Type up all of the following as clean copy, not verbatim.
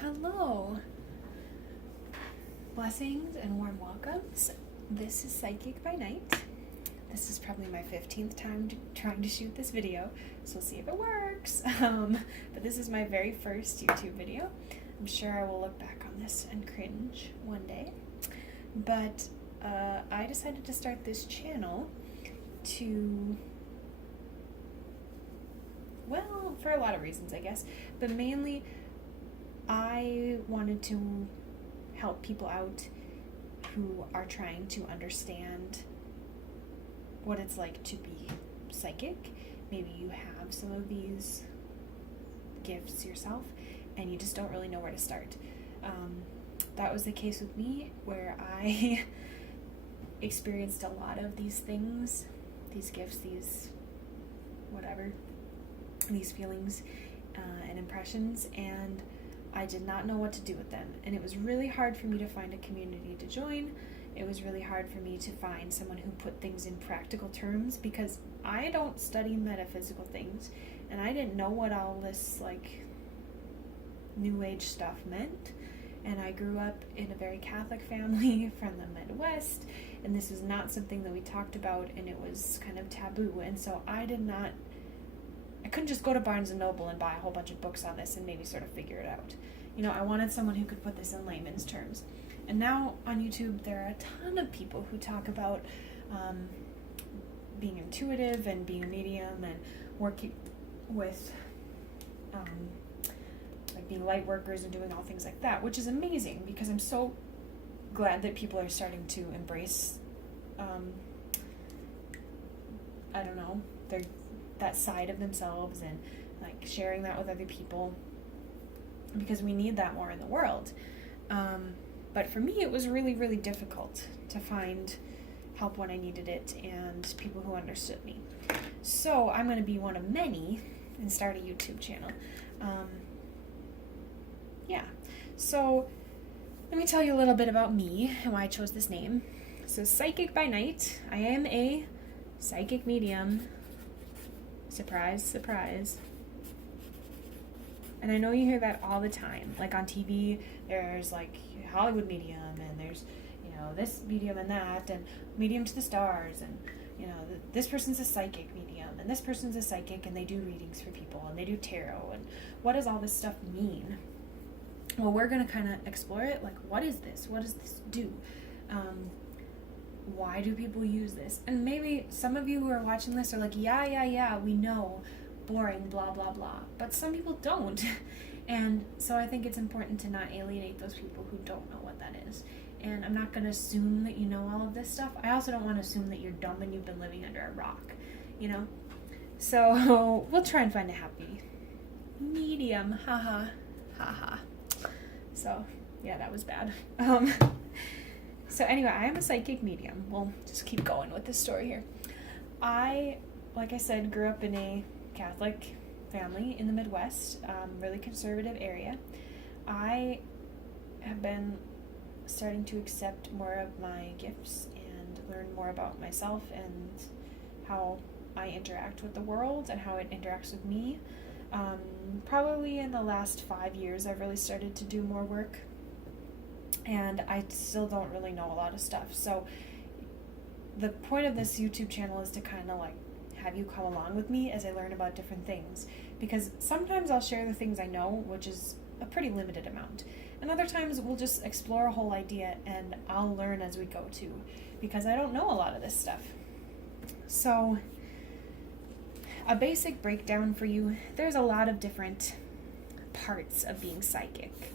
Hello. Blessings and warm welcomes. This is Psychic by Night. This is probably my 15th time trying to shoot this video, so we'll see if it works. But this is my very first YouTube video. I'm sure I will look back on this and cringe one day. But I decided to start this channel for a lot of reasons, I guess, but mainly I wanted to help people out who are trying to understand what it's like to be psychic. Maybe you have some of these gifts yourself and you just don't really know where to start. That was the case with me, where I experienced a lot of these things, these gifts, these feelings and impressions, and I did not know what to do with them. And it was really hard for me to find a community to join. It was really hard for me to find someone who put things in practical terms, because I don't study metaphysical things, and I didn't know what all this New Age stuff meant. And I grew up in a very Catholic family from the Midwest, and this was not something that we talked about, and it was kind of taboo. And so I couldn't just go to Barnes & Noble and buy a whole bunch of books on this and maybe sort of figure it out. I wanted someone who could put this in layman's terms. And now on YouTube, there are a ton of people who talk about being intuitive and being a medium and working with being light workers and doing all things like that, which is amazing, because I'm so glad that people are starting to embrace that side of themselves and sharing that with other people, because we need that more in the world. But for me, it was really, really difficult to find help when I needed it and people who understood me. So I'm going to be one of many and start a YouTube channel. So let me tell you a little bit about me and why I chose this name. So Psychic by Night, I am a psychic medium. Surprise, surprise. And I know you hear that all the time. Like on TV, there's Hollywood medium, and there's, this medium and that, and medium to the stars, and, this person's a psychic medium, and this person's a psychic, and they do readings for people, and they do tarot, and what does all this stuff mean? Well, we're going to kind of explore it. What is this? What does this do? Why do people use this? And maybe some of you who are watching this are like, yeah, we know, boring, blah, blah, blah. But some people don't. And so I think it's important to not alienate those people who don't know what that is. And I'm not going to assume that you know all of this stuff. I also don't want to assume that you're dumb and you've been living under a rock, So we'll try and find a happy medium. Haha. So, yeah, that was bad. So anyway, I am a psychic medium. We'll just keep going with this story here. I, like I said, grew up in a Catholic family in the Midwest, really conservative area. I have been starting to accept more of my gifts and learn more about myself and how I interact with the world and how it interacts with me. Probably in the last 5 years, I've really started to do more work, and I still don't really know a lot of stuff. So the point of this YouTube channel is to kind of have you come along with me as I learn about different things, because sometimes I'll share the things I know, which is a pretty limited amount, and other times we'll just explore a whole idea and I'll learn as we go too, because I don't know a lot of this stuff. So a basic breakdown for you: there's a lot of different parts of being psychic.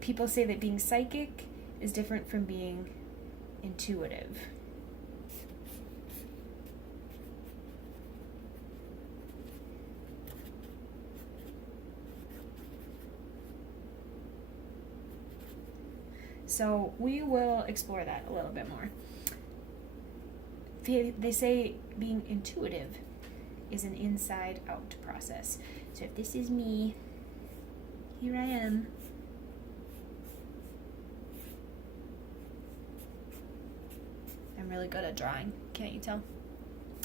People say that being psychic is different from being intuitive. So we will explore that a little bit more. They say being intuitive is an inside-out process. So if this is me, here I am. I'm really good at drawing, can't you tell?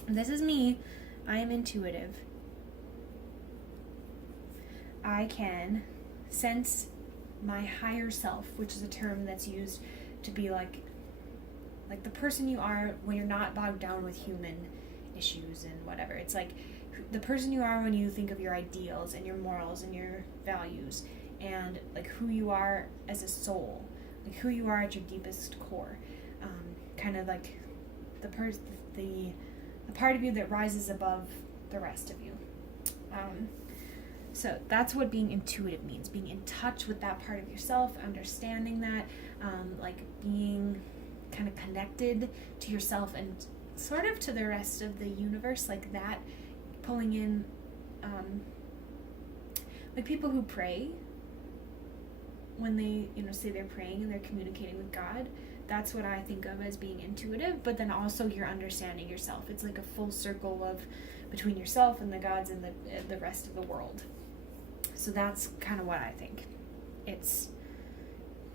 This is me. I am intuitive. I can sense my higher self, which is a term that's used to be like the person you are when you're not bogged down with human issues and whatever. It's like the person you are when you think of your ideals and your morals and your values, and like who you are as a soul, like who you are at your deepest core, kind of like the part of you that rises above the rest of you. So that's what being intuitive means, being in touch with that part of yourself, understanding that, like being kind of connected to yourself and sort of to the rest of the universe, like that, pulling in, like people who pray, when they, say they're praying and they're communicating with God, that's what I think of as being intuitive, but then also you're understanding yourself. It's like a full circle of between yourself and the gods and the rest of the world. So that's kind of what I think. It's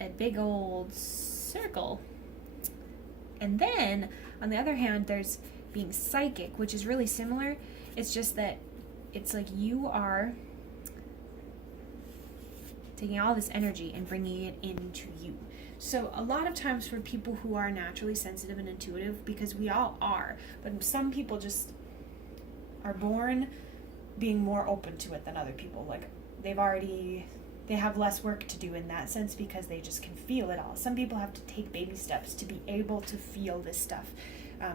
a big old circle. And then, on the other hand, there's being psychic, which is really similar. It's just that it's like you are taking all this energy and bringing it into you. So a lot of times for people who are naturally sensitive and intuitive, because we all are, but some people just are born being more open to it than other people. Like they have less work to do in that sense because they just can feel it all. Some people have to take baby steps to be able to feel this stuff,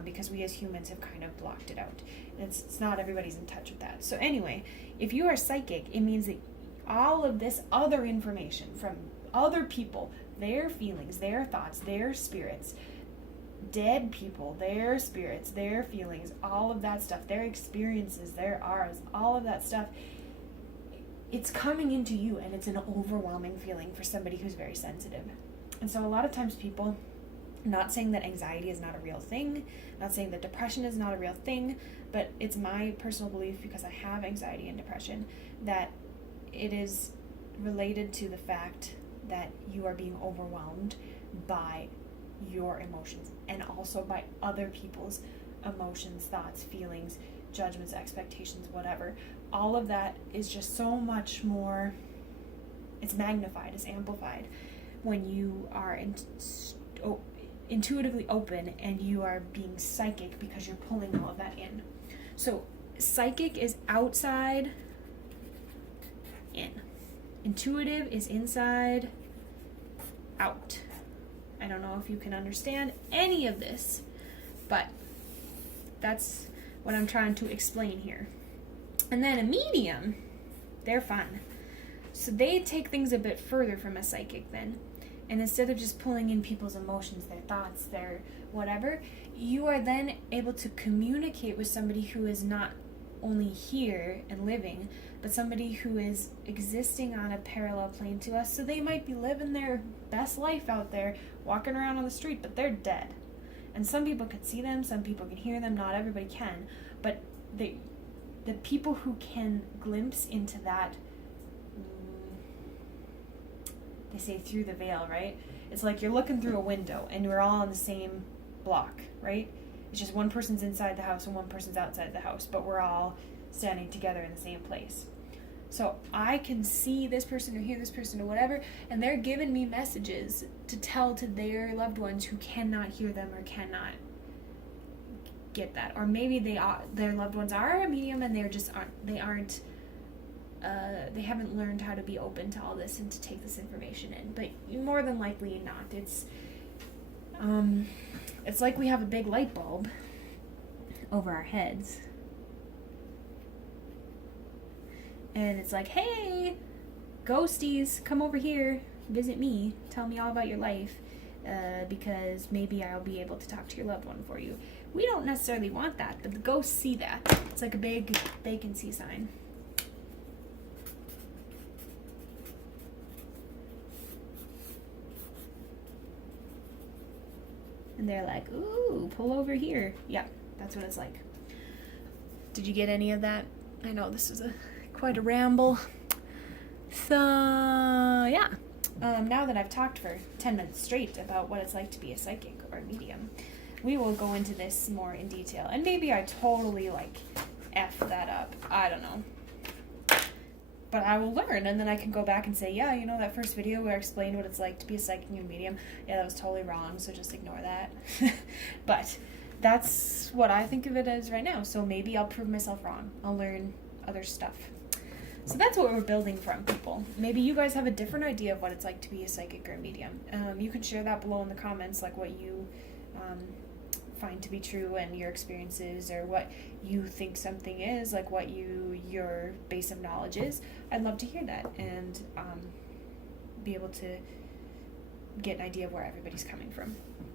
because we as humans have kind of blocked it out. It's not everybody's in touch with that. So anyway, if you are psychic, it means that all of this other information from other people, their feelings, their thoughts, their spirits, dead people, their spirits, their feelings, all of that stuff, their experiences, their auras, all of that stuff, it's coming into you, and it's an overwhelming feeling for somebody who's very sensitive. And so a lot of times people, not saying that anxiety is not a real thing, not saying that depression is not a real thing, but it's my personal belief, because I have anxiety and depression, that it is related to the fact that you are being overwhelmed by your emotions, and also by other people's emotions, thoughts, feelings, judgments, expectations, whatever. All of that is just so much more, it's magnified, it's amplified when you are intuitively open and you are being psychic, because you're pulling all of that in. So psychic is outside, in. Intuitive is inside, out. I don't know if you can understand any of this, but that's what I'm trying to explain here. And then a medium, they're fun. So they take things a bit further from a psychic then. And instead of just pulling in people's emotions, their thoughts, their whatever, you are then able to communicate with somebody who is not only here and living, but somebody who is existing on a parallel plane to us. So they might be living their best life out there, walking around on the street, but they're dead. And some people can see them, some people can hear them, not everybody can. But the people who can glimpse into that, they say through the veil, right? It's like you're looking through a window and we're all on the same block, right? It's just one person's inside the house and one person's outside the house, but we're all standing together in the same place. So I can see this person or hear this person or whatever, and they're giving me messages to tell to their loved ones who cannot hear them or cannot get that. Or maybe their loved ones are a medium and they haven't learned how to be open to all this and to take this information in. But more than likely not. It's like we have a big light bulb over our heads. And it's like, hey, ghosties, come over here, visit me, tell me all about your life, because maybe I'll be able to talk to your loved one for you. We don't necessarily want that, but the ghosts see that. It's like a big vacancy sign. And they're like, ooh, pull over here. Yeah, that's what it's like. Did you get any of that? I know this is quite a ramble. So, yeah. Now that I've talked for 10 minutes straight about what it's like to be a psychic or a medium, we will go into this more in detail. And maybe I totally, F that up. I don't know. but I will learn, and then I can go back and say, yeah, you know, that first video where I explained what it's like to be a psychic and medium, yeah, that was totally wrong, so just ignore that. But that's what I think of it as right now, so maybe I'll prove myself wrong. I'll learn other stuff. So that's what we're building from, people. Maybe you guys have a different idea of what it's like to be a psychic or a medium. You can share that below in the comments, like what you find to be true and your experiences, or what you think something is, like what your base of knowledge is. I'd love to hear that and be able to get an idea of where everybody's coming from.